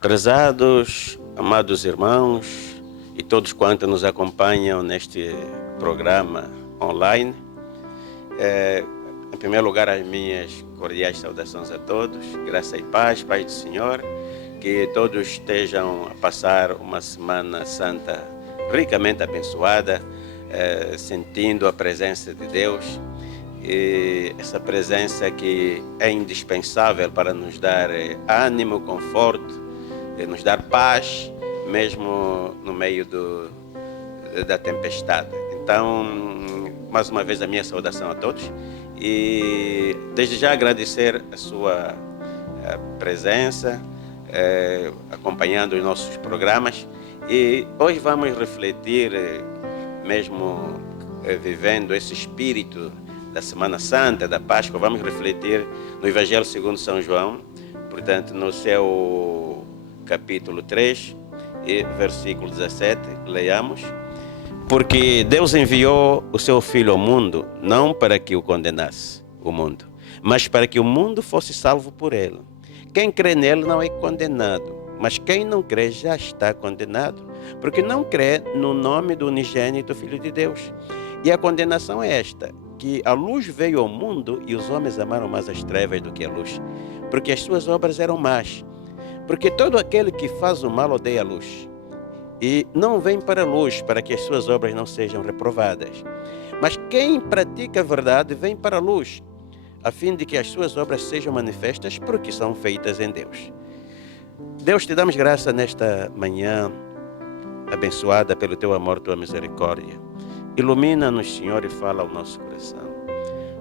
Prezados, amados irmãos e todos quantos nos acompanham neste programa online, em primeiro lugar, as minhas cordiais saudações a todos, graça e paz do Senhor, que todos estejam a passar uma Semana Santa ricamente abençoada, sentindo a presença de Deus, e essa presença que é indispensável para nos dar ânimo, conforto, nos dar paz, mesmo no meio da tempestade. Então, mais uma vez a minha saudação a todos e desde já agradecer a sua presença, acompanhando os nossos programas. E hoje vamos refletir, mesmo vivendo esse espírito da Semana Santa, da Páscoa, vamos refletir no Evangelho segundo São João, portanto no seu capítulo 3 e versículo 17, leiamos. Porque Deus enviou o seu Filho ao mundo, não para que o condenasse, o mundo, mas para que o mundo fosse salvo por ele. Quem crê nele não é condenado, mas quem não crê já está condenado, porque não crê no nome do unigênito Filho de Deus. E a condenação é esta, que a luz veio ao mundo e os homens amaram mais as trevas do que a luz, porque as suas obras eram más. Porque todo aquele que faz o mal odeia a luz, e não vem para a luz, para que as suas obras não sejam reprovadas. Mas quem pratica a verdade vem para a luz, a fim de que as suas obras sejam manifestas, porque são feitas em Deus. Deus, te damos graça nesta manhã, abençoada pelo teu amor, tua misericórdia. Ilumina-nos, Senhor, e fala ao nosso coração.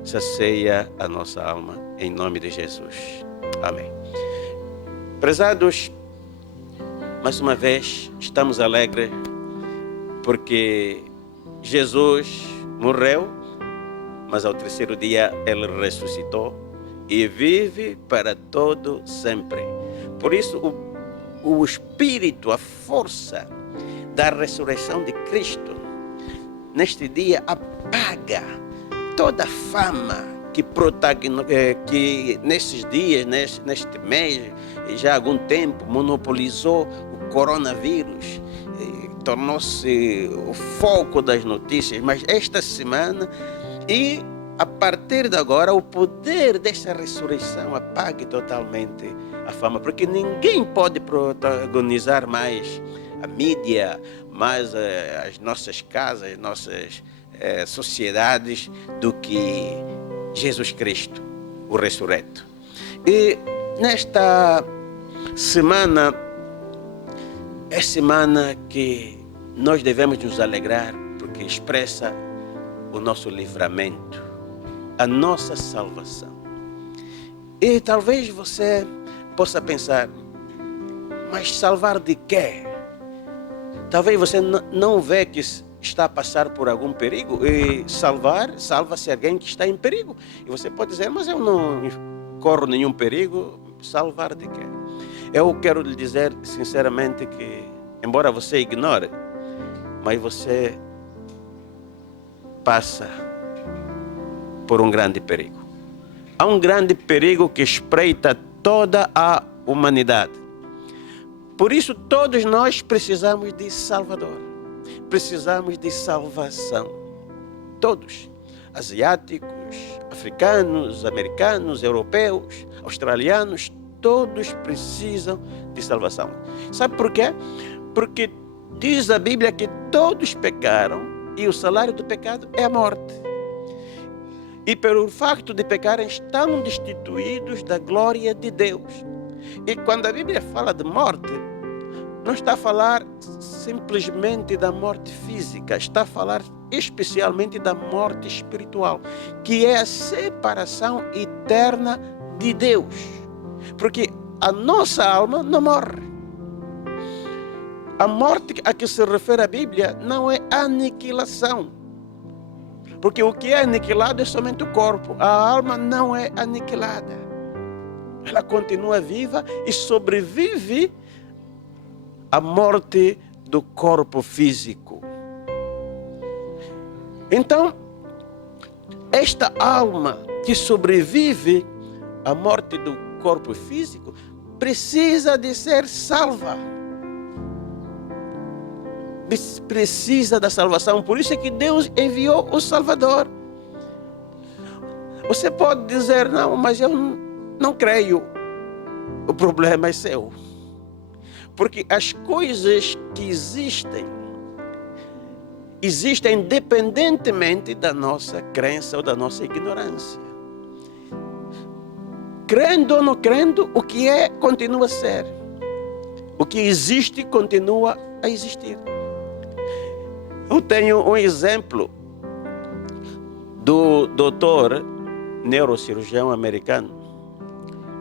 Sacia a nossa alma, em nome de Jesus. Amém. Prezados, mais uma vez, estamos alegres porque Jesus morreu, mas ao terceiro dia ele ressuscitou e vive para todo sempre. Por isso, o Espírito, a força da ressurreição de Cristo, neste dia apaga toda a fama que nesses dias, neste mês, já há algum tempo, monopolizou o coronavírus, tornou-se o foco das notícias. Mas esta semana e a partir de agora, o poder dessa ressurreição apague totalmente a fama, porque ninguém pode protagonizar mais a mídia, mais as nossas casas, as nossas sociedades, do que Jesus Cristo, o ressurreto. E nesta semana, é semana que nós devemos nos alegrar, porque expressa o nosso livramento, a nossa salvação. E talvez você possa pensar, mas salvar de quê? Talvez você não vê que está a passar por algum perigo, e salva-se alguém que está em perigo. E você pode dizer, mas eu não corro nenhum perigo, salvar de quê? Eu quero lhe dizer sinceramente que, embora você ignore, mas você passa por um grande perigo. Há um grande perigo que espreita toda a humanidade. Por isso todos nós precisamos de Salvador. Precisamos de salvação. Todos. Asiáticos, africanos, americanos, europeus, australianos, todos precisam de salvação. Sabe por quê? Porque diz a Bíblia que todos pecaram e o salário do pecado é a morte. E pelo facto de pecarem estão destituídos da glória de Deus. E quando a Bíblia fala de morte, não está a falar simplesmente da morte física, está a falar especialmente da morte espiritual, que é a separação eterna de Deus. Porque a nossa alma não morre. A morte a que se refere a Bíblia não é aniquilação. Porque o que é aniquilado é somente o corpo. A alma não é aniquilada. Ela continua viva e sobrevive à morte do corpo físico. Então, esta alma que sobrevive à morte do corpo físico precisa de ser salva. Precisa da salvação. Por isso é que Deus enviou o Salvador. Você pode dizer, não, mas eu não creio. O problema é seu. Porque as coisas que existem independentemente da nossa crença ou da nossa ignorância. Crendo ou não crendo, o que é, continua a ser. O que existe, continua a existir. Eu tenho um exemplo do doutor neurocirurgião americano,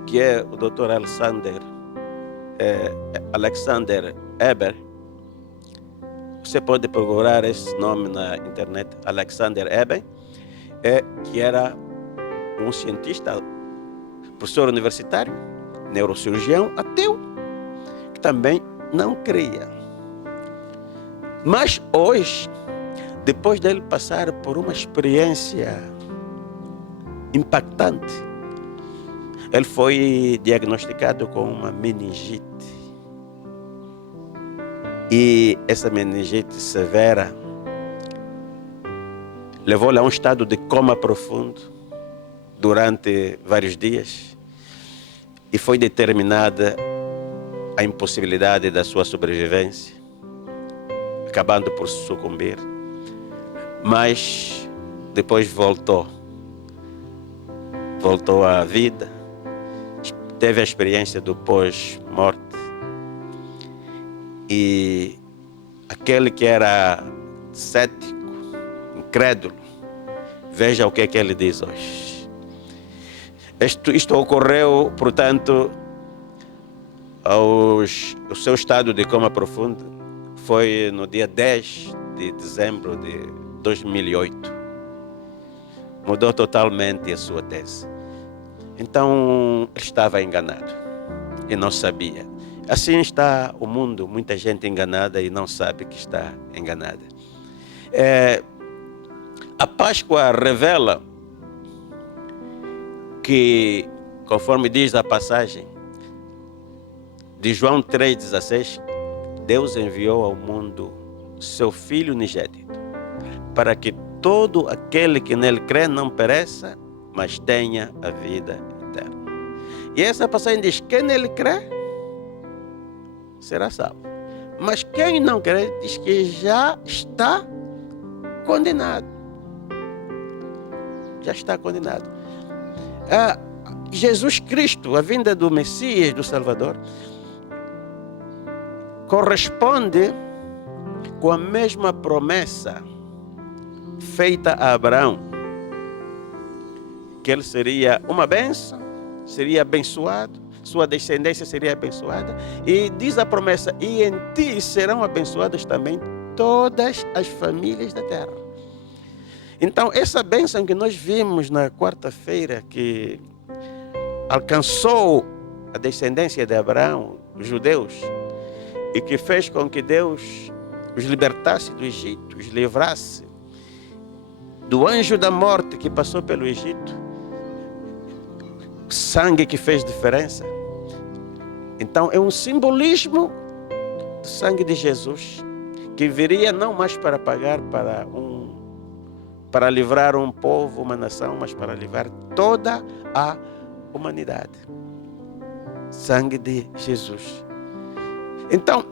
que é o doutor Alexander Eber. Você pode procurar esse nome na internet, Alexander Eber, que era um cientista, professor universitário, neurocirurgião, ateu, que também não cria. Mas hoje, depois dele passar por uma experiência impactante, ele foi diagnosticado com uma meningite. E essa meningite severa levou-lhe a um estado de coma profundo durante vários dias. E foi determinada a impossibilidade da sua sobrevivência, acabando por sucumbir. Mas depois voltou à vida, teve a experiência do pós-morte. E aquele que era cético, incrédulo, veja o que é que ele diz hoje. Isto ocorreu, portanto, o seu estado de coma profundo foi no dia 10 de dezembro de 2008. Mudou totalmente a sua tese. Então, ele estava enganado e não sabia. Assim está o mundo, muita gente enganada e não sabe que está enganada. A Páscoa revela que, conforme diz a passagem de João 3,16, Deus enviou ao mundo seu Filho unigênito, para que todo aquele que nele crê não pereça, mas tenha a vida eterna. E essa passagem diz, quem nele crê, será salvo. Mas quem não crê, diz que já está condenado. Já está condenado. Jesus Cristo, a vinda do Messias, do Salvador, corresponde com a mesma promessa feita a Abraão, que ele seria uma bênção, seria abençoado, sua descendência seria abençoada, e diz a promessa, e em ti serão abençoadas também todas as famílias da terra. Então, essa bênção que nós vimos na quarta-feira, que alcançou a descendência de Abraão, os judeus, e que fez com que Deus os libertasse do Egito, os livrasse do anjo da morte que passou pelo Egito, sangue que fez diferença. Então é um simbolismo do sangue de Jesus, que viria não mais para pagar para livrar um povo, uma nação, mas para livrar toda a humanidade. Sangue de Jesus. Então,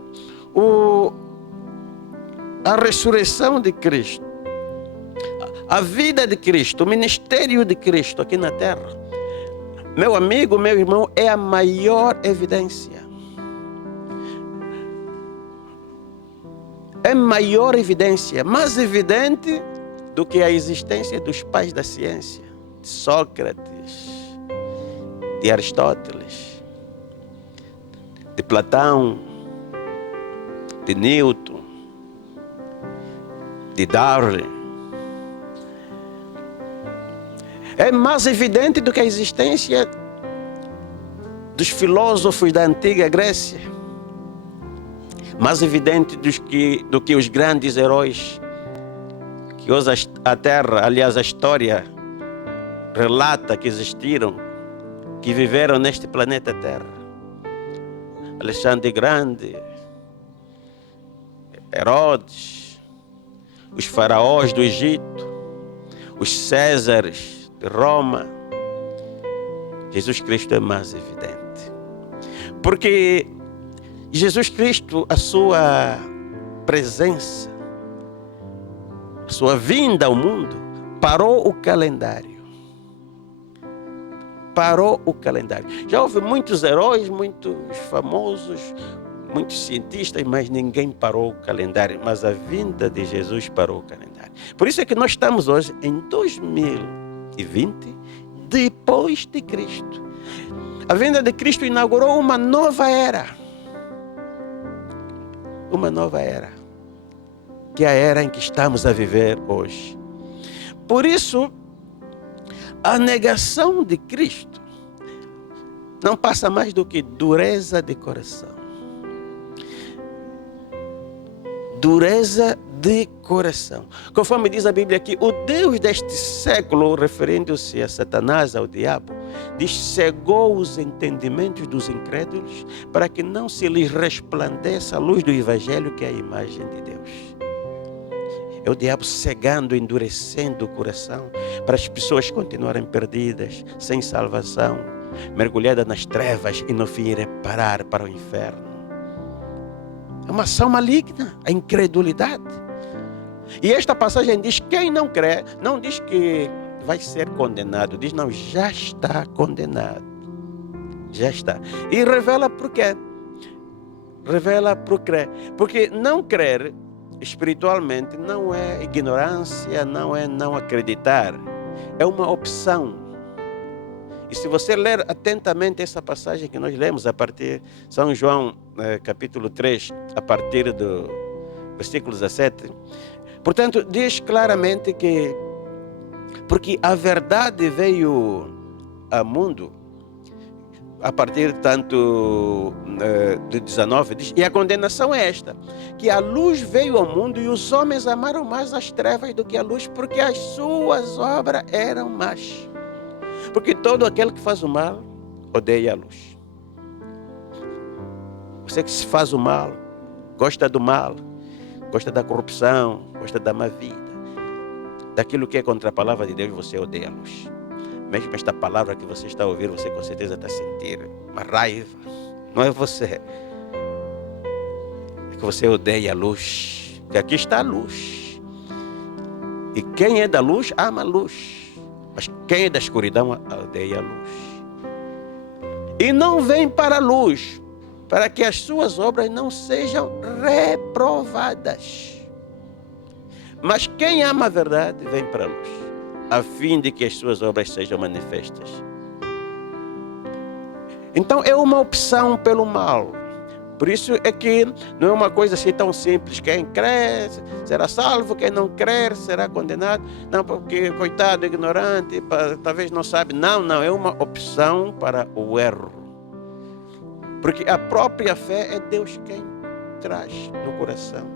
a ressurreição de Cristo, a vida de Cristo, o ministério de Cristo aqui na terra, meu amigo, meu irmão, é a maior evidência. É maior evidência, mais evidente do que a existência dos pais da ciência, de Sócrates, de Aristóteles, de Platão, de Newton, de Darwin. É mais evidente do que a existência dos filósofos da antiga Grécia, mais evidente do que os grandes heróis que hoje a Terra, aliás a história relata que existiram, que viveram neste planeta Terra. Alexandre Grande, Herodes, os faraós do Egito, os Césares de Roma. Jesus Cristo é mais evidente. Porque Jesus Cristo, a sua presença, a sua vinda ao mundo, parou o calendário. Parou o calendário. Já houve muitos heróis, muitos famosos, muitos cientistas, mas ninguém parou o calendário. Mas a vinda de Jesus parou o calendário. Por isso é que nós estamos hoje em 2020, depois de Cristo. A vinda de Cristo inaugurou uma nova era. Uma nova era. Que é a era em que estamos a viver hoje. Por isso, a negação de Cristo não passa mais do que dureza de coração. Dureza de coração. Conforme diz a Bíblia aqui, o Deus deste século, referindo-se a Satanás, ao diabo, diz: cegou os entendimentos dos incrédulos para que não se lhes resplandeça a luz do Evangelho, que é a imagem de Deus. É o diabo cegando, endurecendo o coração para as pessoas continuarem perdidas, sem salvação, mergulhadas nas trevas e no fim irem parar para o inferno. É uma ação maligna, a incredulidade. E esta passagem diz: quem não crê, não diz que vai ser condenado, diz não, já está condenado. Já está. E revela por quê. Revela por crer. Porque não crer espiritualmente não é ignorância, não é não acreditar. É uma opção. E se você ler atentamente essa passagem que nós lemos a partir de São João, capítulo 3, a partir do versículo 17, portanto, diz claramente que porque a verdade veio ao mundo, a partir tanto de 19, diz, e a condenação é esta, que a luz veio ao mundo e os homens amaram mais as trevas do que a luz, porque as suas obras eram más. Porque todo aquele que faz o mal, odeia a luz. Você que se faz o mal, gosta do mal, gosta da corrupção, gosta da má vida, daquilo que é contra a palavra de Deus, você odeia a luz. Mesmo esta palavra que você está a ouvir, você com certeza está a sentir uma raiva. Não é você. É que você odeia a luz. Porque aqui está a luz. E quem é da luz, ama a luz. Mas quem é da escuridão, odeia a luz. E não vem para a luz, para que as suas obras não sejam reprovadas. Mas quem ama a verdade, vem para a luz, a fim de que as suas obras sejam manifestas. Então é uma opção pelo mal. Por isso é que não é uma coisa assim tão simples. Quem crê será salvo, quem não crer será condenado. Não, porque coitado, ignorante, talvez não sabe. Não, é uma opção para o erro. Porque a própria fé é Deus quem traz no coração.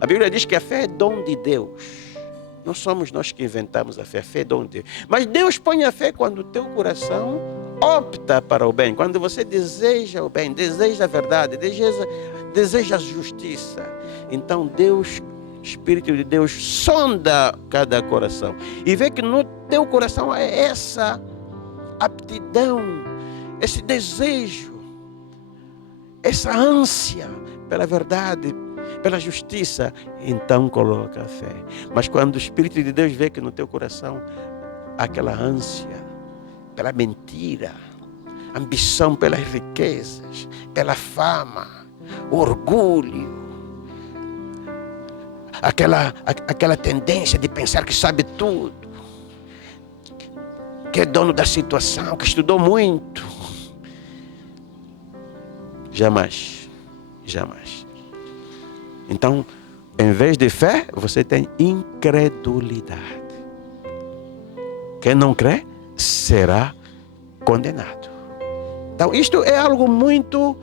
A Bíblia diz que a fé é dom de Deus. Não somos nós que inventamos a fé é dom de Deus. Mas Deus põe a fé quando o teu coração opta para o bem. Quando você deseja o bem, deseja a verdade, deseja a justiça. Então Deus, Espírito de Deus, sonda cada coração. E vê que no teu coração é essa aptidão, esse desejo, essa ânsia pela verdade, pela justiça, então coloca a fé. Mas quando o Espírito de Deus vê que no teu coração há aquela ânsia pela mentira, ambição pelas riquezas, pela fama, orgulho, aquela tendência de pensar que sabe tudo, que é dono da situação, que estudou muito, jamais. Então, em vez de fé, você tem incredulidade. Quem não crê será condenado. Então, isto é algo muito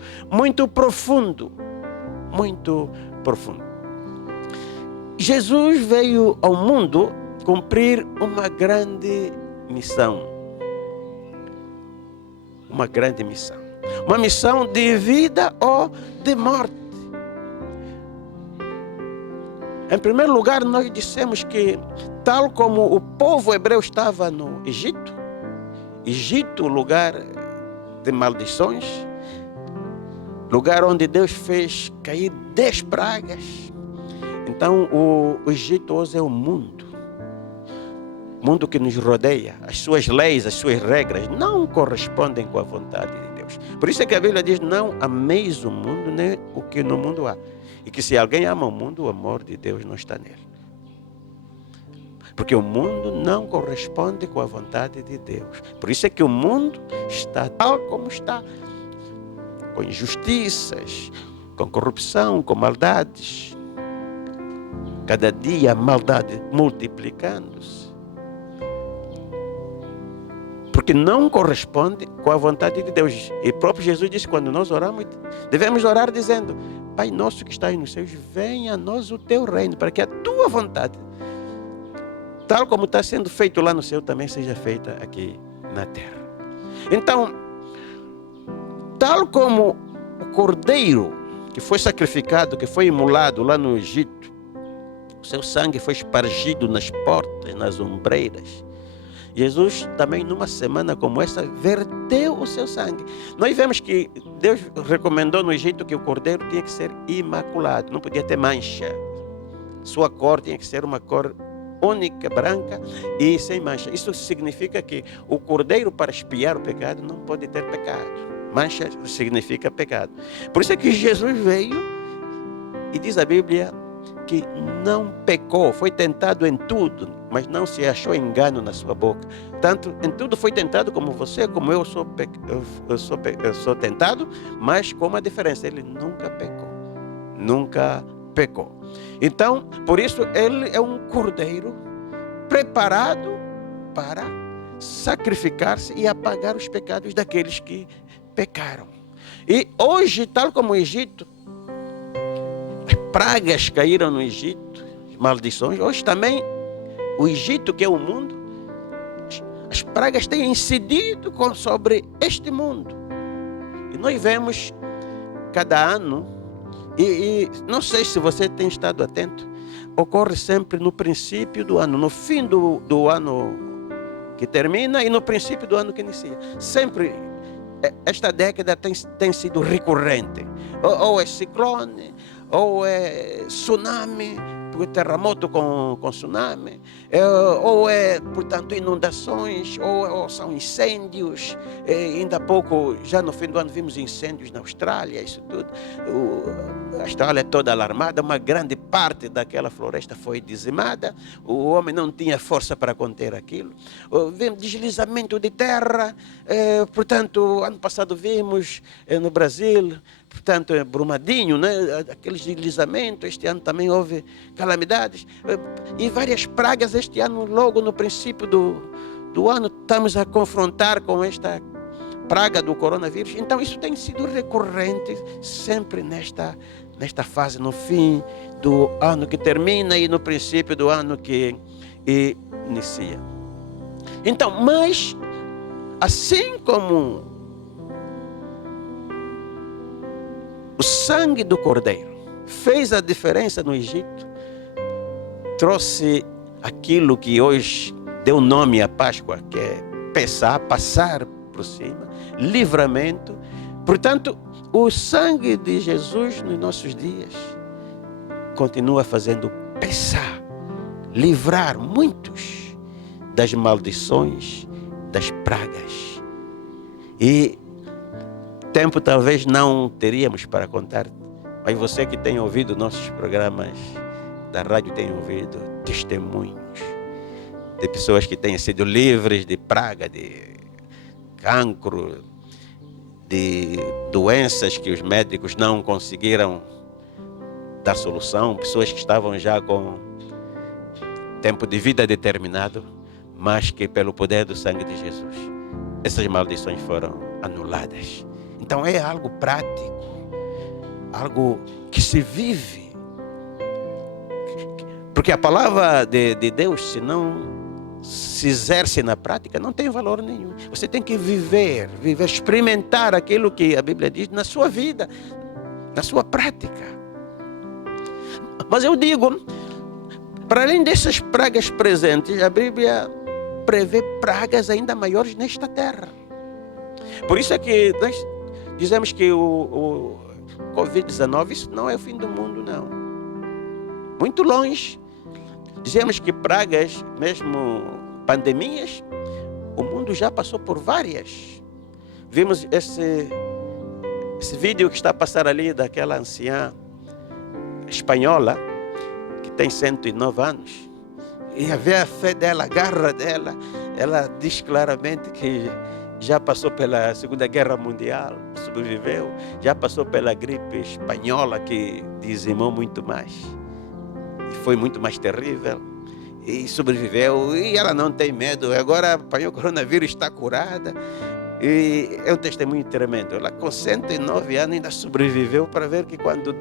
profundo. Muito profundo. Jesus veio ao mundo cumprir uma grande missão. Uma grande missão. Uma missão de vida ou de morte. Em primeiro lugar, nós dissemos que, tal como o povo hebreu estava no Egito, lugar de maldições, lugar onde Deus fez cair 10 pragas. Então, o Egito hoje é o mundo que nos rodeia. As suas leis, as suas regras não correspondem com a vontade de Deus. Por isso é que a Bíblia diz: não ameis o mundo, nem o que no mundo há. E que se alguém ama o mundo, o amor de Deus não está nele. Porque o mundo não corresponde com a vontade de Deus. Por isso é que o mundo está tal como está. Com injustiças, com corrupção, com maldades. Cada dia a maldade multiplicando-se. Porque não corresponde com a vontade de Deus. E o próprio Jesus disse: quando nós oramos, devemos orar dizendo: Pai nosso que estás nos céus, venha a nós o teu reino, para que a tua vontade, tal como está sendo feito lá no céu, também seja feita aqui na terra. Então, tal como o cordeiro que foi sacrificado, que foi imolado lá no Egito, o seu sangue foi espargido nas portas, nas ombreiras, Jesus também, numa semana como essa, verteu o seu sangue. Nós vemos que Deus recomendou no Egito que o cordeiro tinha que ser imaculado, não podia ter mancha. Sua cor tinha que ser uma cor única, branca e sem mancha. Isso significa que o cordeiro, para expiar o pecado, não pode ter pecado. Mancha significa pecado. Por isso é que Jesus veio e diz a Bíblia que não pecou, foi tentado em tudo, mas não se achou engano na sua boca. Tanto em tudo foi tentado como você, como eu sou tentado, mas com uma diferença: ele nunca pecou. Nunca pecou. Então, por isso, ele é um cordeiro preparado para sacrificar-se e apagar os pecados daqueles que pecaram. E hoje, tal como o Egito, as pragas caíram no Egito, as maldições. Hoje também, o Egito, que é o mundo, as pragas têm incidido sobre este mundo. E nós vemos cada ano, e não sei se você tem estado atento, ocorre sempre no princípio do ano, no fim do ano que termina e no princípio do ano que inicia. Sempre esta década tem sido recorrente. Ou é ciclone, ou é tsunami, terremoto com tsunami, ou é, portanto, inundações, ou são incêndios. Ainda há pouco, já no fim do ano, vimos incêndios na Austrália, isso tudo. A Austrália é toda alarmada, uma grande parte daquela floresta foi dizimada, o homem não tinha força para conter aquilo. Vimos deslizamento de terra, portanto, ano passado vimos no Brasil, portanto, Brumadinho, né? Aqueles deslizamentos. Este ano também houve calamidades e várias pragas. Este ano, logo no princípio do ano, estamos a confrontar com esta praga do coronavírus. Então, isso tem sido recorrente sempre nesta fase, no fim do ano que termina e no princípio do ano que inicia. Então, mas, assim como o sangue do cordeiro fez a diferença no Egito, trouxe aquilo que hoje deu nome à Páscoa, que é passar por cima, livramento. Portanto, o sangue de Jesus nos nossos dias continua fazendo pesar, livrar muitos das maldições, das pragas. E tempo talvez não teríamos para contar, mas você que tem ouvido nossos programas da rádio tem ouvido testemunhos de pessoas que têm sido livres de praga, de cancro, de doenças que os médicos não conseguiram dar solução, pessoas que estavam já com tempo de vida determinado, mas que pelo poder do sangue de Jesus, essas maldições foram anuladas. Então é algo prático, algo que se vive. Porque a palavra de Deus, se não se exerce na prática, não tem valor nenhum. Você tem que viver, experimentar aquilo que a Bíblia diz na sua vida, na sua prática. Mas eu digo, para além dessas pragas presentes, a Bíblia prevê pragas ainda maiores nesta terra. Por isso é que nós dizemos que o Covid-19, isso não é o fim do mundo, não. Muito longe. Dizemos que pragas, mesmo pandemias, o mundo já passou por várias. Vimos esse vídeo que está a passar ali daquela anciã espanhola, que tem 109 anos. E a ver a fé dela, a garra dela, ela diz claramente que já passou pela Segunda Guerra Mundial, sobreviveu, já passou pela gripe espanhola, que dizimou muito mais. E foi muito mais terrível. E sobreviveu, e ela não tem medo. Agora apanhou o coronavírus, está curada. E é um testemunho tremendo. Ela com 109 anos ainda sobreviveu, para ver que quando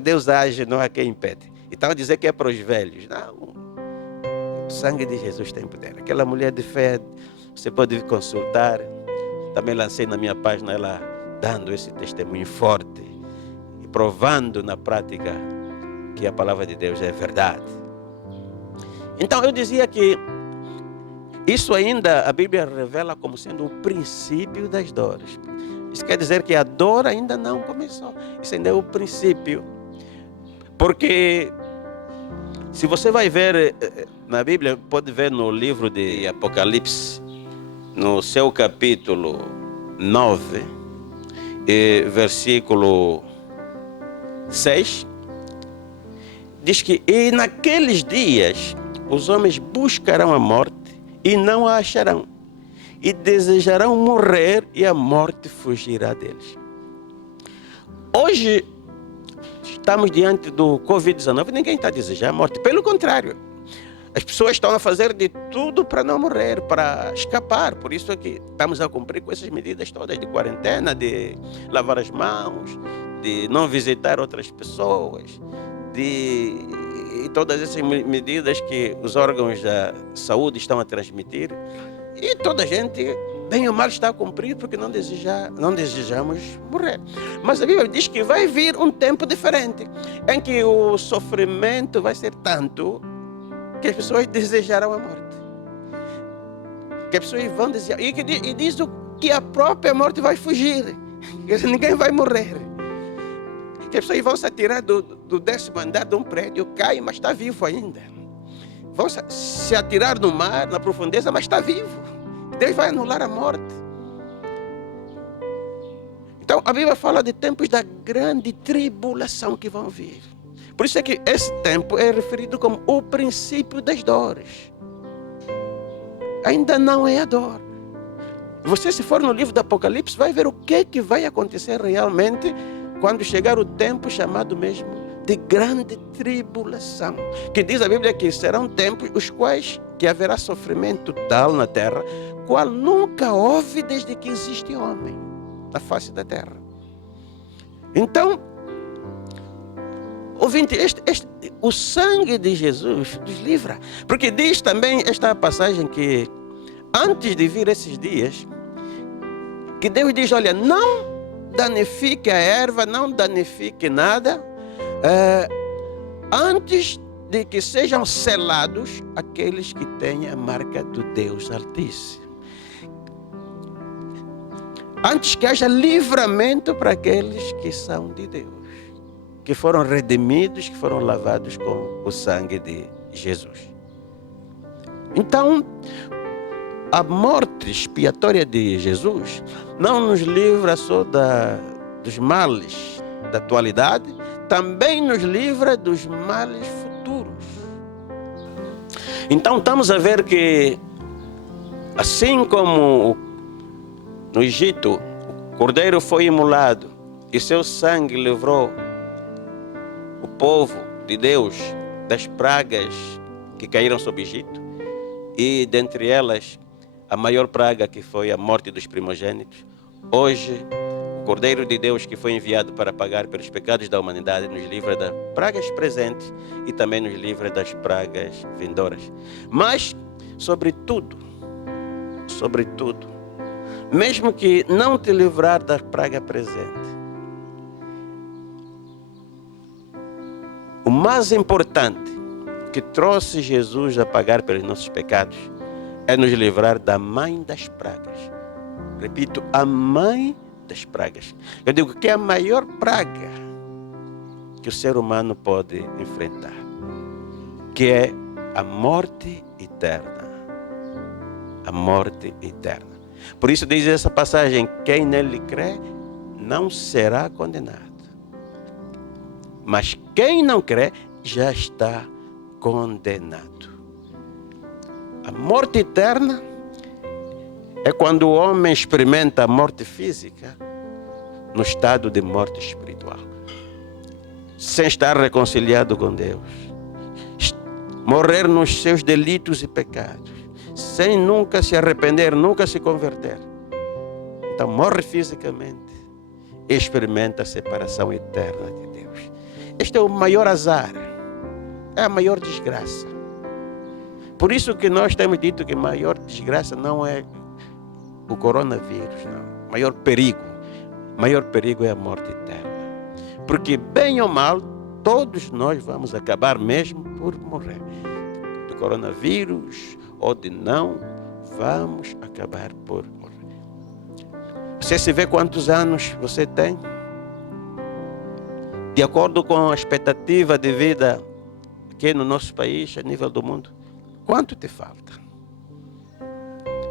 Deus age, não há quem impede. Então a dizer que é para os velhos. Não. O sangue de Jesus tem poder. Aquela mulher de fé, você pode consultar. Também lancei na minha página ela dando esse testemunho forte e provando na prática que a palavra de Deus é verdade. Então eu dizia que isso ainda a Bíblia revela como sendo o princípio das dores. Isso quer dizer que a dor ainda não começou. Isso ainda é o princípio. Porque se você vai ver na Bíblia, pode ver no livro de Apocalipse, no seu capítulo 9, versículo 6, diz que e naqueles dias os homens buscarão a morte e não a acharão, e desejarão morrer e a morte fugirá deles. Hoje estamos diante do Covid-19 e ninguém está desejando a morte. Pelo contrário, as pessoas estão a fazer de tudo para não morrer, para escapar. Por isso é que estamos a cumprir com essas medidas todas de quarentena, de lavar as mãos, de não visitar outras pessoas, e todas essas medidas que os órgãos da saúde estão a transmitir. E toda a gente, bem ou mal, está a cumprir, porque não desejamos morrer. Mas a Bíblia diz que vai vir um tempo diferente, em que o sofrimento vai ser tanto que as pessoas desejarão a morte. Que as pessoas vão desejar. E diz que a própria morte vai fugir. Ninguém vai morrer. Que as pessoas vão se atirar do 10º andar de um prédio, cai, mas está vivo ainda. Vão se atirar no mar, na profundeza, mas está vivo. Deus vai anular a morte. Então a Bíblia fala de tempos da grande tribulação que vão vir. Por isso é que esse tempo é referido como o princípio das dores. Ainda não é a dor. Você, se for no livro do Apocalipse, vai ver o que vai acontecer realmente quando chegar o tempo chamado mesmo de grande tribulação. Que diz a Bíblia que serão tempos os quais que haverá sofrimento tal na terra, qual nunca houve desde que existe homem na face da terra. Então, ouvinte, o sangue de Jesus nos livra. Porque diz também esta passagem que antes de vir esses dias, que Deus diz, olha, não danifique a erva, não danifique nada, antes de que sejam selados aqueles que têm a marca do Deus Altíssimo. Antes que haja livramento para aqueles que são de Deus, que foram redimidos, que foram lavados com o sangue de Jesus. Então, a morte expiatória de Jesus não nos livra só dos males da atualidade, também nos livra dos males futuros. Então estamos a ver que, assim como no Egito o cordeiro foi imolado e seu sangue livrou o povo de Deus das pragas que caíram sobre o Egito, e dentre elas a maior praga, que foi a morte dos primogênitos, hoje o Cordeiro de Deus que foi enviado para pagar pelos pecados da humanidade, nos livra das pragas presentes e também nos livra das pragas vindouras. Mas, sobretudo, mesmo que não te livrar da praga presente, o mais importante que trouxe Jesus a pagar pelos nossos pecados é nos livrar da mãe das pragas. Repito, a mãe das pragas. Eu digo que é a maior praga que o ser humano pode enfrentar, que é a morte eterna. A morte eterna. Por isso diz essa passagem: quem nele crê não será condenado. Mas quem não crê já está condenado. A morte eterna é quando o homem experimenta a morte física no estado de morte espiritual, sem estar reconciliado com Deus, morrer nos seus delitos e pecados, sem nunca se arrepender, nunca se converter. Então morre fisicamente e experimenta a separação eterna de Deus. Este é o maior azar, é a maior desgraça. Por isso que nós temos dito que a maior desgraça não é o coronavírus, não. O maior perigo é a morte eterna. Porque bem ou mal, todos nós vamos acabar mesmo por morrer. Do coronavírus ou de não, vamos acabar por morrer. Você se vê quantos anos você tem? De acordo com a expectativa de vida aqui no nosso país, a nível do mundo, quanto te falta?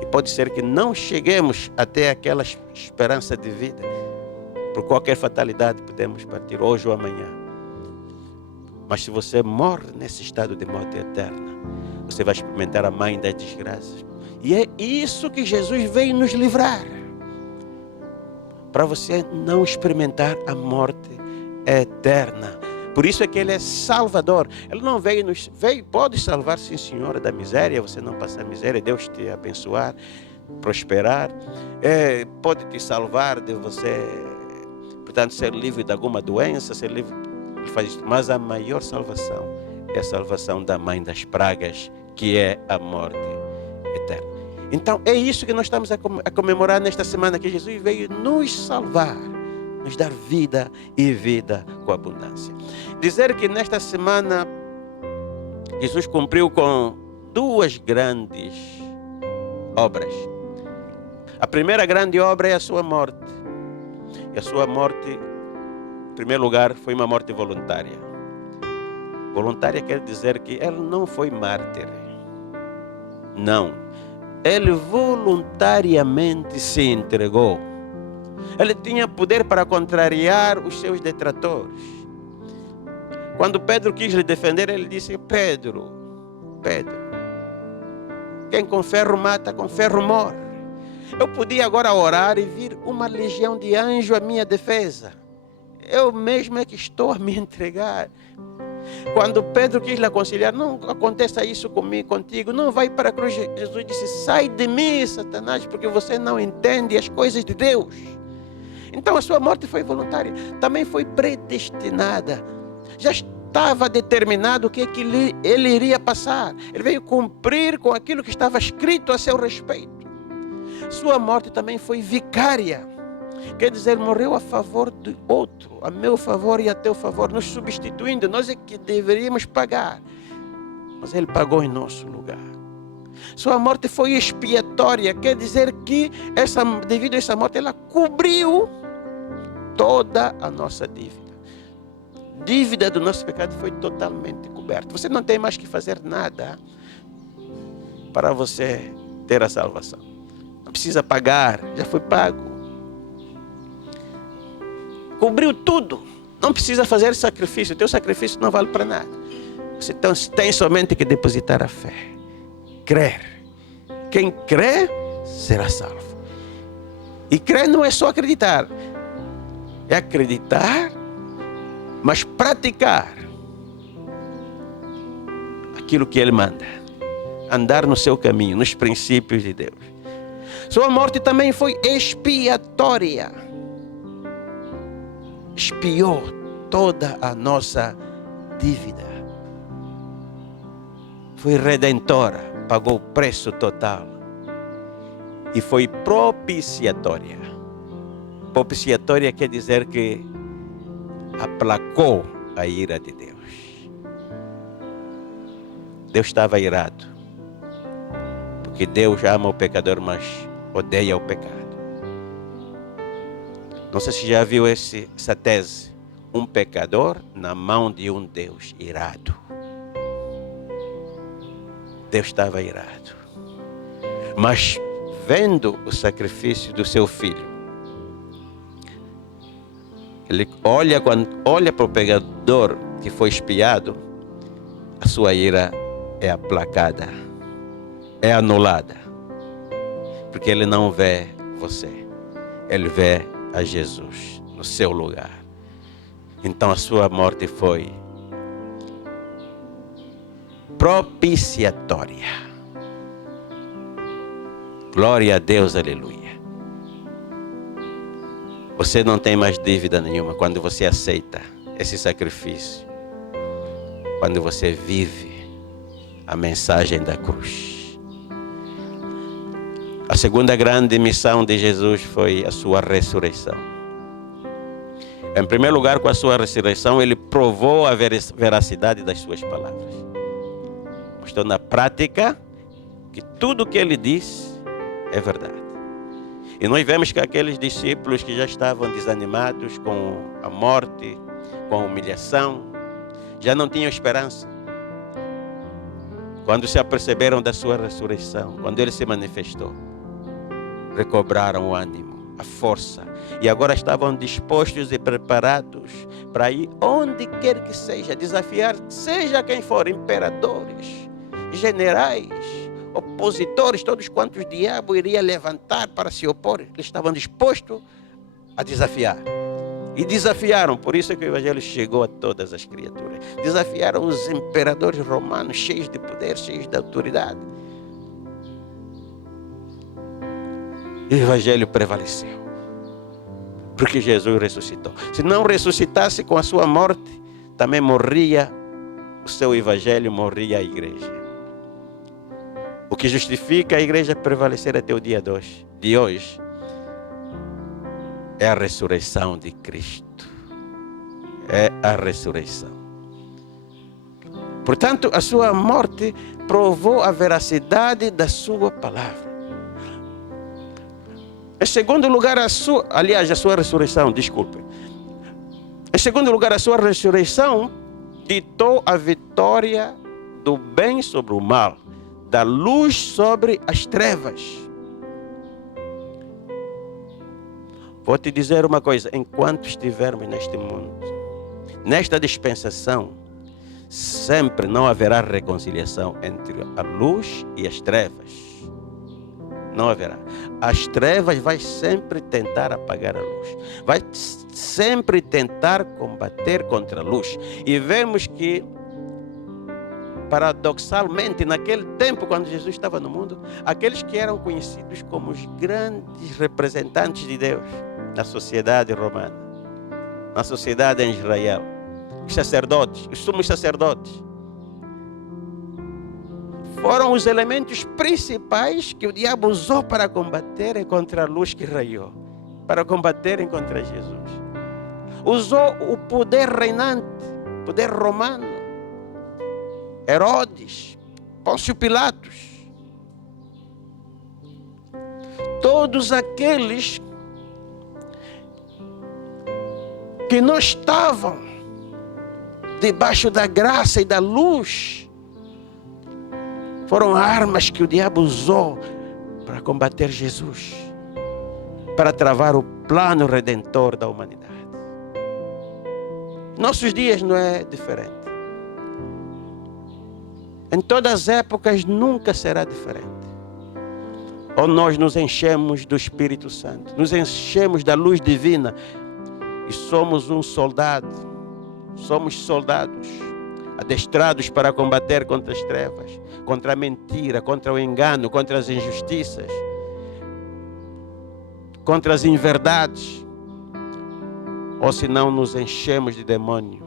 E pode ser que não cheguemos até aquela esperança de vida. Por qualquer fatalidade podemos partir hoje ou amanhã. Mas se você morre nesse estado de morte eterna, você vai experimentar a mãe das desgraças. E é isso que Jesus veio nos livrar. Para você não experimentar a morte eterna. Por isso é que Ele é Salvador. Ele não veio pode salvar, sim senhora, da miséria, você não passar miséria, Deus te abençoar, prosperar. Pode te salvar de você, portanto, ser livre de alguma doença, ser livre. Ele faz isso. Mas a maior salvação é a salvação da mãe das pragas, que é a morte eterna. Então é isso que nós estamos a comemorar nesta semana, que Jesus veio nos salvar, nos dar vida e vida com abundância. Dizer que nesta semana Jesus cumpriu com duas grandes obras. A primeira grande obra é a sua morte. E a sua morte, em primeiro lugar, foi uma morte voluntária. Voluntária quer dizer que ele não foi mártir. Não. Ele voluntariamente se entregou. Ele tinha poder para contrariar os seus detratores. Quando Pedro quis lhe defender, ele disse: Pedro, quem com ferro mata, com ferro morre. Eu podia agora orar e vir uma legião de anjos à minha defesa. Eu mesmo é que estou a me entregar. Quando Pedro quis lhe aconselhar: não aconteça isso comigo, contigo, não vai para a cruz. Jesus disse: sai de mim, Satanás, porque você não entende as coisas de Deus. Então a sua morte foi voluntária, também foi predestinada. Já estava determinado o que ele iria passar. Ele veio cumprir com aquilo que estava escrito a seu respeito. Sua morte também foi vicária. Quer dizer, morreu a favor do outro, a meu favor e a teu favor, nos substituindo. Nós é que deveríamos pagar, mas Ele pagou em nosso lugar. Sua morte foi expiatória, quer dizer que devido a essa morte, ela cobriu toda a nossa dívida. Dívida do nosso pecado foi totalmente coberta. Você não tem mais que fazer nada para você ter a salvação. Não precisa pagar, já foi pago. Cobriu tudo. Não precisa fazer sacrifício. O teu sacrifício não vale para nada. Você tem somente que depositar a fé. Crer. Quem crê será salvo. E crer não é só acreditar. É acreditar, mas praticar aquilo que Ele manda. Andar no seu caminho, nos princípios de Deus. Sua morte também foi expiatória. expiou toda a nossa dívida. Foi redentora, pagou o preço total. E foi propiciatória. Propiciatória quer dizer que aplacou a ira de Deus. Deus estava irado. Porque Deus ama o pecador, mas odeia o pecado. Não sei se já viu essa tese. Um pecador na mão de um Deus irado. Deus estava irado. Mas vendo o sacrifício do seu filho, ele olha para o pecador que foi expiado, a sua ira é aplacada, é anulada. Porque ele não vê você, ele vê a Jesus no seu lugar. Então a sua morte foi propiciatória. Glória a Deus, aleluia. Você não tem mais dívida nenhuma quando você aceita esse sacrifício. Quando você vive a mensagem da cruz. A segunda grande missão de Jesus foi a sua ressurreição. Em primeiro lugar, com a sua ressurreição, ele provou a veracidade das suas palavras. Mostrou na prática que tudo o que ele disse é verdade. E nós vemos que aqueles discípulos que já estavam desanimados com a morte, com a humilhação, já não tinham esperança. Quando se aperceberam da sua ressurreição, quando ele se manifestou, recobraram o ânimo, a força, e agora estavam dispostos e preparados para ir onde quer que seja, desafiar seja quem for, imperadores, generais, opositores, todos quantos o diabo iria levantar para se opor. Eles estavam dispostos a desafiar. E desafiaram, por isso que o Evangelho chegou a todas as criaturas. Desafiaram os imperadores romanos, cheios de poder, cheios de autoridade. E o Evangelho prevaleceu. Porque Jesus ressuscitou. Se não ressuscitasse com a sua morte, também morria o seu Evangelho, morria a igreja. O que justifica a igreja prevalecer até o dia de hoje é a ressurreição de Cristo. É a ressurreição. Portanto, a sua morte provou a veracidade da sua palavra. Em segundo lugar, a sua ressurreição, desculpe. Em segundo lugar, a sua ressurreição ditou a vitória do bem sobre o mal, da luz sobre as trevas. Vou te dizer uma coisa, enquanto estivermos neste mundo, nesta dispensação, sempre não haverá reconciliação entre a luz e as trevas. Não haverá. As trevas vai sempre tentar apagar a luz. Vai sempre tentar combater contra a luz. E vemos que, paradoxalmente, naquele tempo, quando Jesus estava no mundo, aqueles que eram conhecidos como os grandes representantes de Deus na sociedade romana, na sociedade em Israel, os sacerdotes, os sumos sacerdotes, foram os elementos principais que o diabo usou para combaterem contra a luz que raiou, para combaterem contra Jesus. Usou o poder reinante, poder romano, Herodes, Pôncio Pilatos, todos aqueles que não estavam debaixo da graça e da luz, foram armas que o diabo usou para combater Jesus, para travar o plano redentor da humanidade. Nossos dias não é diferente. Em todas as épocas nunca será diferente. Ou nós nos enchemos do Espírito Santo, nos enchemos da luz divina e somos um soldado, somos soldados adestrados para combater contra as trevas, contra a mentira, contra o engano, contra as injustiças, contra as inverdades. ou se não nos enchemos de demônios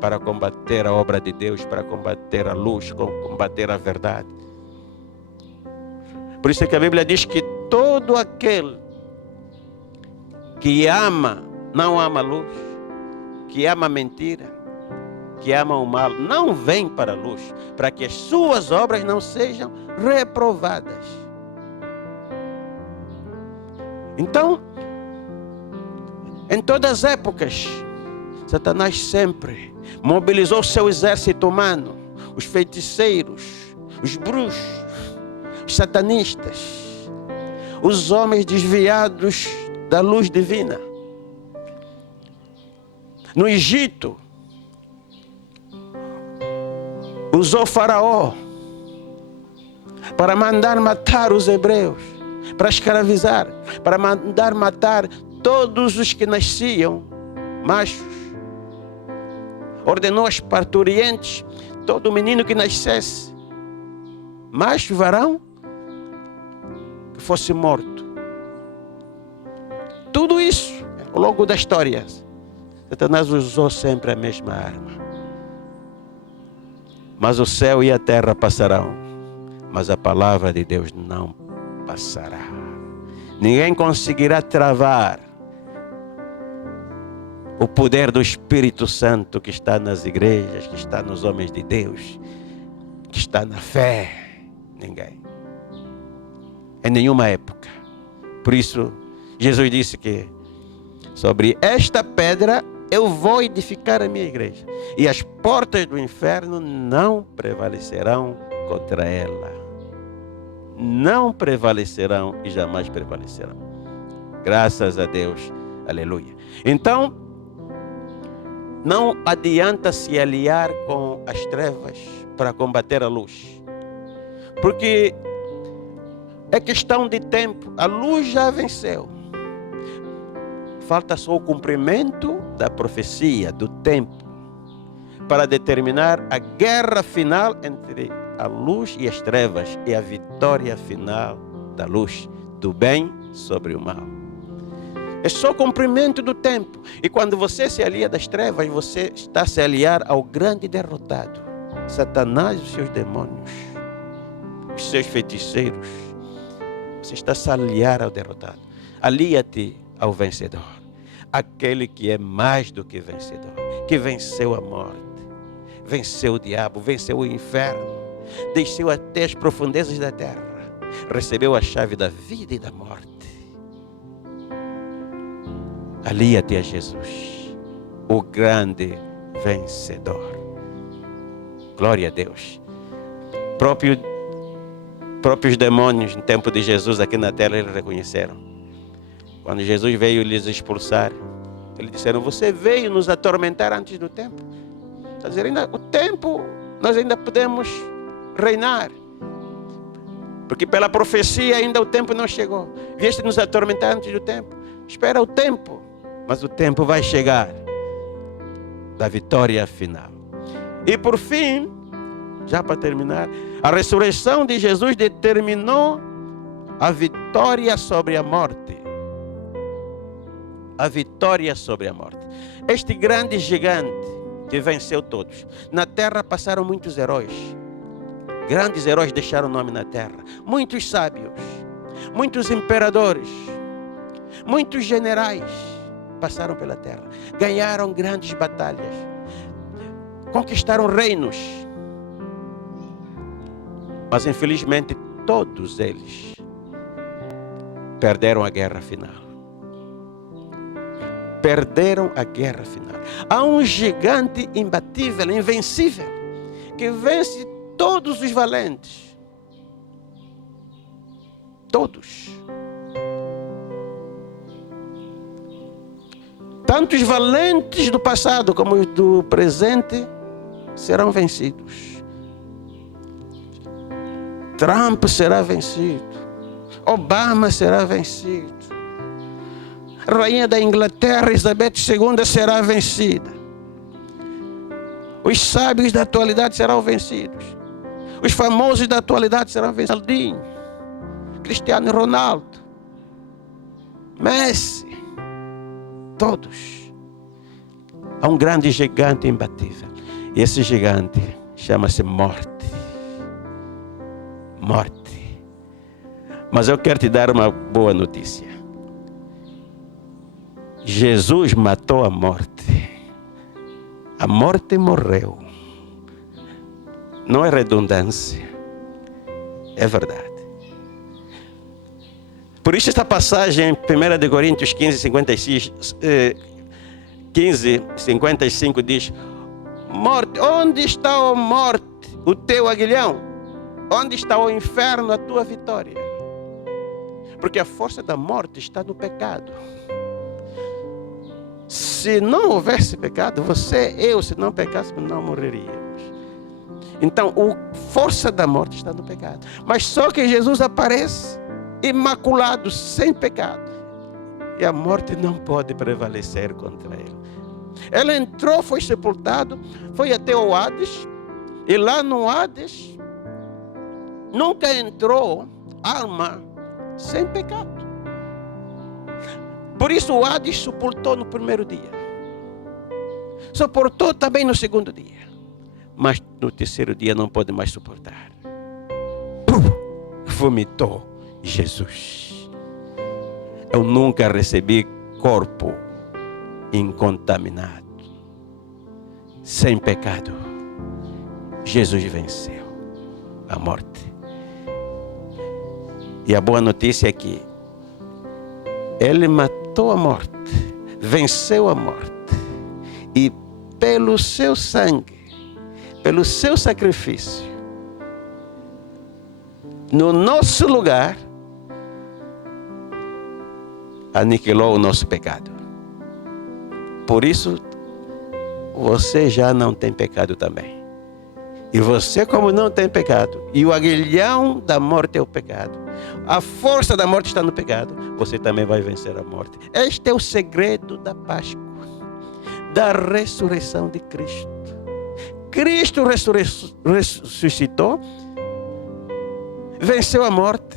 para combater a obra de Deus, para combater a luz, combater a verdade. Por isso é que a Bíblia diz que todo aquele que ama, não ama a luz, que ama a mentira, que ama o mal, não vem para a luz, para que as suas obras não sejam reprovadas. Então, em todas as épocas, Satanás sempre mobilizou seu exército humano, os feiticeiros, os bruxos, os satanistas, os homens desviados da luz divina. No Egito, usou Faraó para mandar matar os hebreus, para escravizar, para mandar matar todos os que nasciam machos. Ordenou às parturientes, todo menino que nascesse macho, varão, que fosse morto. Tudo isso, ao longo da história, Satanás usou sempre a mesma arma. Mas o céu e a terra passarão, mas a palavra de Deus não passará. Ninguém conseguirá travar o poder do Espírito Santo que está nas igrejas, que está nos homens de Deus, que está na fé. Ninguém. Em nenhuma época. Por isso, Jesus disse que sobre esta pedra eu vou edificar a minha igreja, e as portas do inferno não prevalecerão contra ela. Não prevalecerão e jamais prevalecerão. Graças a Deus. Aleluia. Então, não adianta se aliar com as trevas para combater a luz. Porque é questão de tempo. A luz já venceu. Falta só o cumprimento da profecia, do tempo, para determinar a guerra final entre a luz e as trevas e a vitória final da luz, do bem sobre o mal. É só o cumprimento do tempo. E quando você se alia das trevas, você está a se aliar ao grande derrotado, Satanás e os seus demônios, os seus feiticeiros. Você está a se aliar ao derrotado. Alia-te ao vencedor, aquele que é mais do que vencedor, que venceu a morte, venceu o diabo, venceu o inferno, desceu até as profundezas da terra, recebeu a chave da vida e da morte. Alia-te a Jesus, o grande vencedor. Glória a Deus. Próprios demônios no tempo de Jesus aqui na terra eles reconheceram. Quando Jesus veio lhes expulsar, eles disseram: você veio nos atormentar antes do tempo. Quer dizer, ainda o tempo nós ainda podemos reinar, porque pela profecia ainda o tempo não chegou. Vieste nos atormentar antes do tempo. Espera o tempo, mas o tempo vai chegar da vitória final. E por fim, já para terminar, a ressurreição de Jesus determinou a vitória sobre a morte. A vitória sobre a morte. Este grande gigante que venceu todos. Na terra passaram muitos heróis. Grandes heróis deixaram o nome na terra. Muitos sábios, muitos imperadores, muitos generais passaram pela terra. Ganharam grandes batalhas. Conquistaram reinos. Mas infelizmente todos eles perderam a guerra final. Perderam a guerra final. Há um gigante imbatível, invencível, que vence todos os valentes. Todos. Tanto os valentes do passado como os do presente serão vencidos. Trump será vencido. Obama será vencido. A rainha da Inglaterra, Elizabeth II, será vencida. Os sábios da atualidade serão vencidos. Os famosos da atualidade serão vencidos. Ronaldinho, Cristiano Ronaldo, Messi, Todos. Há um grande gigante imbatível. E esse gigante chama-se morte. Morte. Mas eu quero te dar uma boa notícia. Jesus matou a morte. A morte morreu. Não é redundância. É verdade. Por isso esta passagem, 1 Coríntios 15:55 diz: morte, onde está, ó morte, o teu aguilhão? Onde está o inferno, a tua vitória? Porque a força da morte está no pecado. Se não houvesse pecado, você, eu, se não pecássemos, não morreríamos. Então, a força da morte está no pecado. Mas só que Jesus aparece imaculado, sem pecado. E a morte não pode prevalecer contra ele. Ele entrou, foi sepultado, foi até o Hades. E lá no Hades, nunca entrou alma sem pecado. Por isso o Hades suportou no primeiro dia. Suportou também no segundo dia. Mas no terceiro dia não pode mais suportar. Vomitou Jesus. Eu nunca recebi corpo incontaminado, sem pecado. Jesus venceu a morte. E a boa notícia é que ele matou a morte, venceu a morte. E pelo seu sangue, pelo seu sacrifício, no nosso lugar, aniquilou o nosso pecado. Por isso, você já não tem pecado também. E você, como não tem pecado, e o aguilhão da morte é o pecado, a força da morte está no pecado, você também vai vencer a morte. Este é o segredo da Páscoa, da ressurreição de Cristo. Cristo ressuscitou, venceu a morte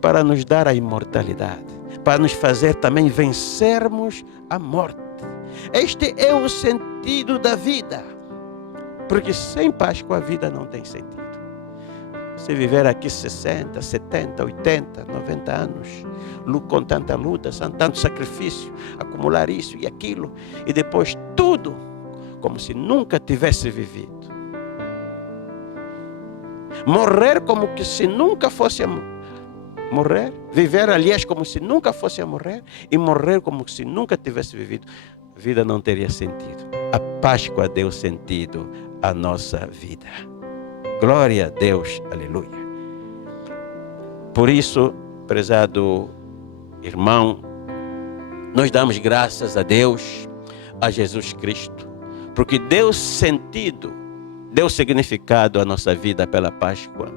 para nos dar a imortalidade, para nos fazer também vencermos a morte. Este é o sentido da vida, porque sem Páscoa a vida não tem sentido. Você viver aqui 60, 70, 80, 90 anos, com tanta luta, tanto sacrifício, acumular isso e aquilo, e depois tudo como se nunca tivesse vivido. Morrer como que se nunca fosse a morrer, viver aliás como se nunca fosse a morrer, e morrer como se nunca tivesse vivido. A vida não teria sentido. A Páscoa deu sentido à nossa vida. Glória a Deus, aleluia. Por isso, prezado irmão, nós damos graças a Deus, a Jesus Cristo, porque deu sentido, deu significado à nossa vida pela Páscoa.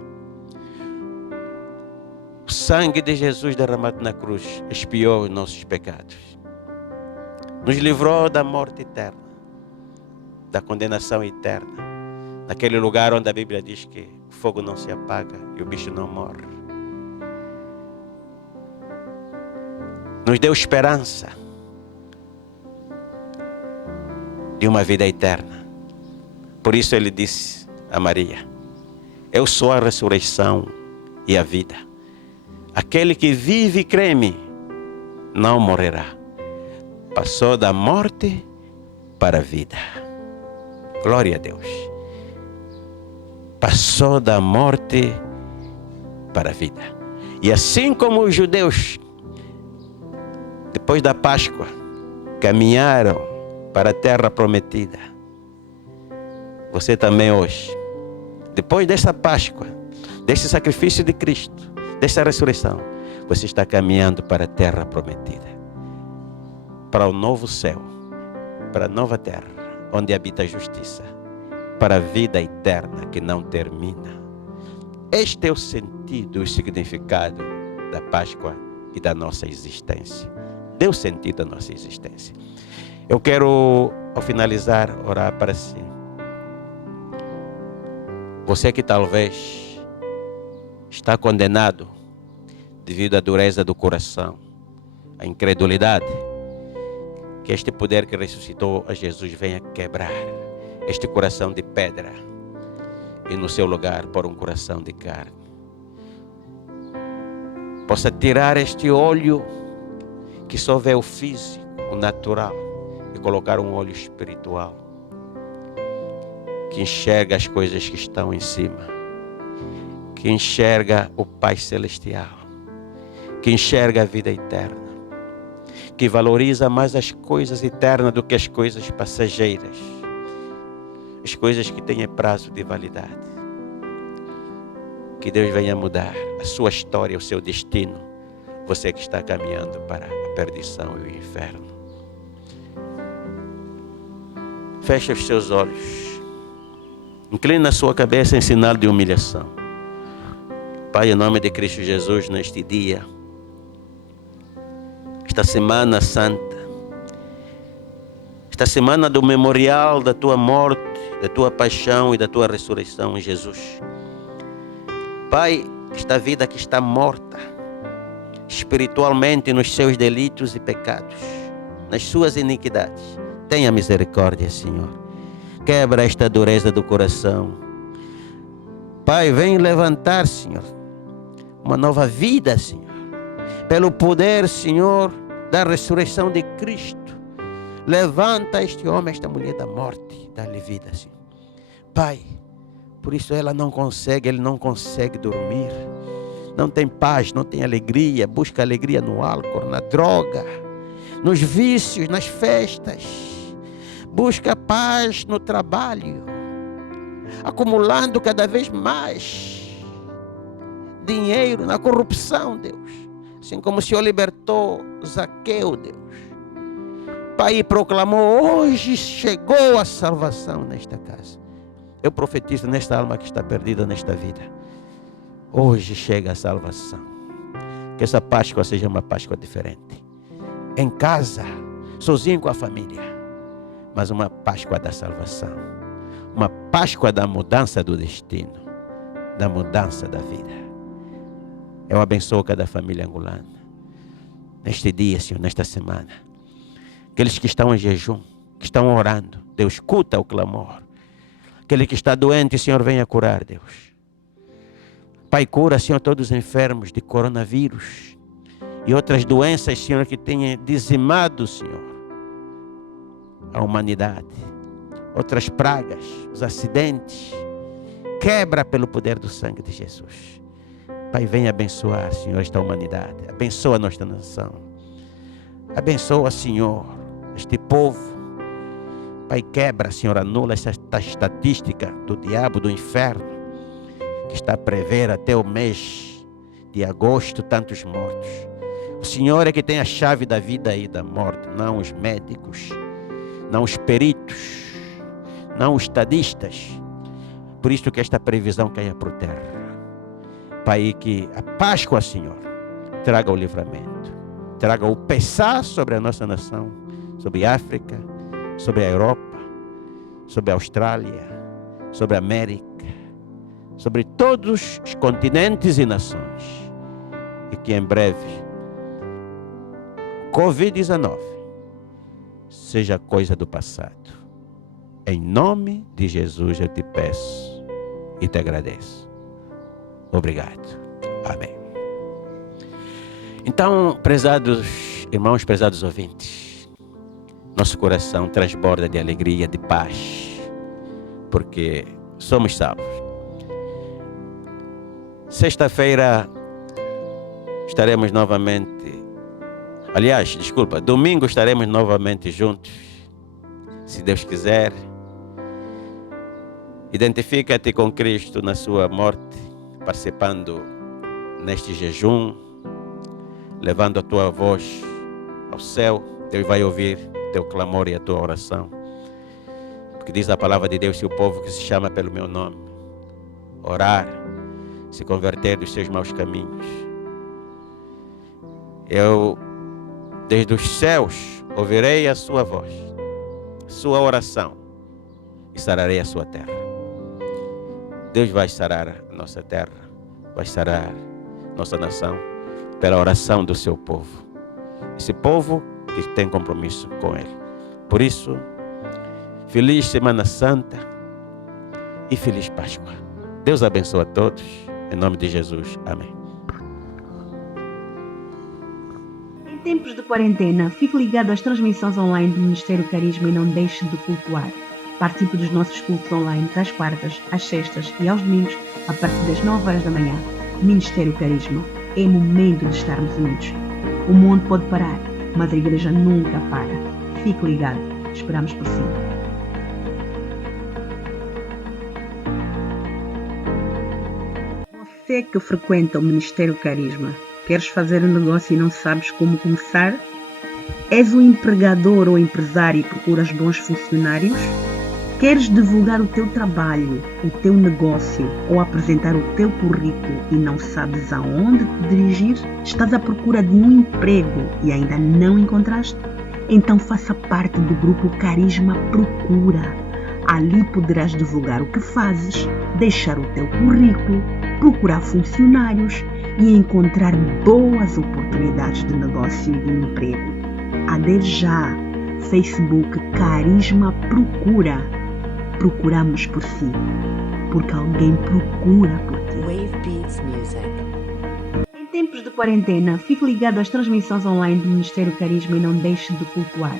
O sangue de Jesus derramado na cruz expiou os nossos pecados, nos livrou da morte eterna, da condenação eterna, naquele lugar onde a Bíblia diz que o fogo não se apaga e o bicho não morre. Nos deu esperança de uma vida eterna. Por isso ele disse a Maria: eu sou a ressurreição e a vida. Aquele que vive e crê-me não morrerá. Passou da morte para a vida. Glória a Deus. Passou da morte para a vida. E assim como os judeus, depois da Páscoa, caminharam para a terra prometida, você também hoje, depois dessa Páscoa, desse sacrifício de Cristo, dessa ressurreição, você está caminhando para a terra prometida, para o novo céu, para a nova terra, onde habita a justiça, para a vida eterna que não termina. Este é o sentido e o significado da Páscoa e da nossa existência. Deu sentido à nossa existência. Eu quero, ao finalizar, orar para si. Você que talvez está condenado devido à dureza do coração, à incredulidade, Que este poder que ressuscitou a Jesus venha quebrar este coração de pedra e no seu lugar pôr um coração de carne. Possa tirar este olho que só vê o físico, o natural, e colocar um olho espiritual que enxerga as coisas que estão em cima, que enxerga o Pai Celestial, que enxerga a vida eterna, que valoriza mais as coisas eternas do que as coisas passageiras, as coisas que têm prazo de validade. Que Deus venha mudar a sua história, o seu destino, você que está caminhando para a perdição e o inferno. Feche os seus olhos, inclina a sua cabeça em sinal de humilhação. Pai, em nome de Cristo Jesus, neste dia, esta semana santa, esta semana do memorial da tua morte, da tua paixão e da tua ressurreição em Jesus. Pai, esta vida que está morta espiritualmente nos seus delitos e pecados, nas suas iniquidades, tenha misericórdia, Senhor. Quebra esta dureza do coração. Pai, vem levantar, Senhor, uma nova vida, Senhor, pelo poder, Senhor, da ressurreição de Cristo. Levanta este homem, esta mulher da morte, dá-lhe vida, Senhor. Pai, por isso ele não consegue dormir, não tem paz, não tem alegria, busca alegria no álcool, na droga, nos vícios, nas festas, busca paz no trabalho, acumulando cada vez mais dinheiro na corrupção, Deus, assim como o Senhor libertou Zaqueu, Deus. Pai, proclamou: hoje chegou a salvação nesta casa. Eu profetizo nesta alma que está perdida nesta vida. Hoje chega a salvação. Que essa Páscoa seja uma Páscoa diferente. Em casa, sozinho com a família. Mas uma Páscoa da salvação. Uma Páscoa da mudança do destino. Da mudança da vida. Eu abençoo cada família angolana. Neste dia, Senhor, nesta semana. Aqueles que estão em jejum, que estão orando. Deus, escuta o clamor. Aquele que está doente, Senhor, venha curar, Deus. Pai, cura, Senhor, todos os enfermos de coronavírus e outras doenças, Senhor, que tenham dizimado, Senhor, a humanidade. Outras pragas, os acidentes. Quebra pelo poder do sangue de Jesus. Pai, venha abençoar, Senhor, esta humanidade. Abençoa a nossa nação. Abençoa, Senhor, este povo. Pai, quebra, Senhor, anula essa estatística do diabo, do inferno, que está a prever até o mês de agosto tantos mortos. O Senhor é que tem a chave da vida e da morte, não os médicos, não os peritos, não os estadistas. Por isso que esta previsão caia por terra. Pai, que a Páscoa, Senhor, traga o livramento, traga o pesar sobre a nossa nação, sobre a África, sobre a Europa, sobre a Austrália, sobre a América, sobre todos os continentes e nações. E que em breve Covid-19 seja coisa do passado. Em nome de Jesus eu te peço e te agradeço. Obrigado. Amém. Então, prezados irmãos, prezados ouvintes, nosso coração transborda de alegria, de paz, porque somos salvos. Sexta-feira estaremos novamente, domingo estaremos novamente juntos, se Deus quiser. Identifica-te com Cristo na sua morte, participando neste jejum, levando a tua voz ao céu. Deus vai ouvir teu clamor e a tua oração, porque diz a palavra de Deus: se o povo que se chama pelo meu nome orar, se converter dos seus maus caminhos, eu desde os céus ouvirei a sua voz, sua oração, e sararei a sua terra. Deus vai sarar a nossa terra, vai sarar nossa nação pela oração do seu povo, esse povo que tem compromisso com Ele. Por isso, feliz Semana Santa e feliz Páscoa. Deus abençoe a todos. Em nome de Jesus. Amém. Em tempos de quarentena, fique ligado às transmissões online do Ministério Carisma e não deixe de cultuar. Participe dos nossos cultos online às quartas, às sextas e aos domingos, a partir das 9 horas da manhã. Ministério Carisma. É momento de estarmos unidos. O mundo pode parar, mas a igreja nunca para. Fique ligado. Esperamos por si. Você que frequenta o Ministério Carisma, queres fazer um negócio e não sabes como começar? És um empregador ou empresário e procuras bons funcionários? Queres divulgar o teu trabalho, o teu negócio ou apresentar o teu currículo e não sabes aonde te dirigir? Estás à procura de um emprego e ainda não encontraste? Então faça parte do grupo Carisma Procura. Ali poderás divulgar o que fazes, deixar o teu currículo, procurar funcionários e encontrar boas oportunidades de negócio e de emprego. Adere já. Facebook Carisma Procura. Procuramos por si, porque alguém procura por ti. Wave Beats Music. Em tempos de quarentena, fique ligado às transmissões online do Ministério Carisma e não deixe de cultuar.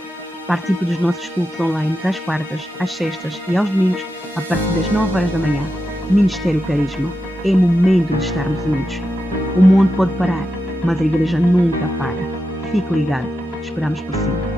Participe dos nossos cultos online às quartas, às sextas e aos domingos, a partir das 9 horas da manhã. Ministério Carisma. É momento de estarmos unidos. O mundo pode parar, mas a igreja nunca para. Fique ligado. Esperamos por si.